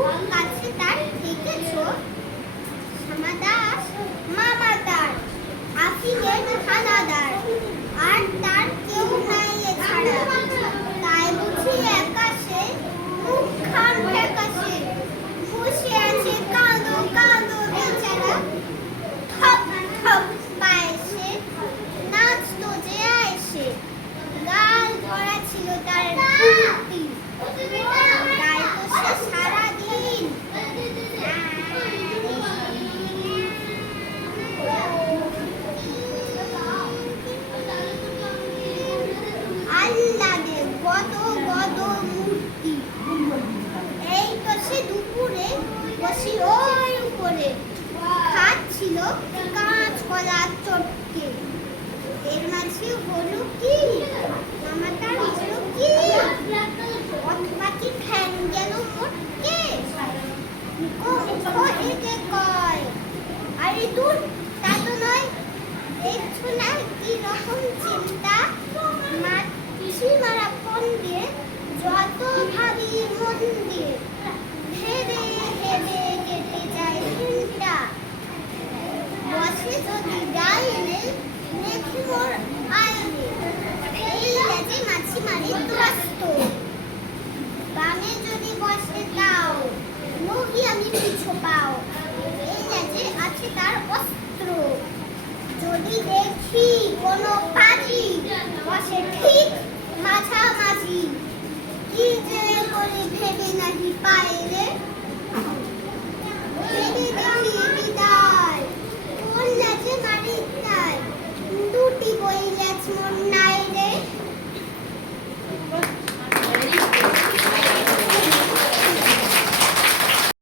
খুব কাছে তার থেকেছো, শ্যামা দাস মামা তার, আফিমের থানাদার, আর তার কেউ নাই এছাড়া। তাই বুঝি একাশে মুখখান ফ্যাকাশে বসে আছে কাঁদো কাঁদো বেচারা। ঠপ ঠপ পায়ে সে নাচতো যে আয়সে, গাল ভরা ছিল তার ফুর্তি, গাইতো সে সারাদিন। আহ্লাদে গদ গদ মূর্তি, এই তো সে দুপুরে বসি ওই উপরে খাচ্ছিল কাঁচ কলার চট্টি।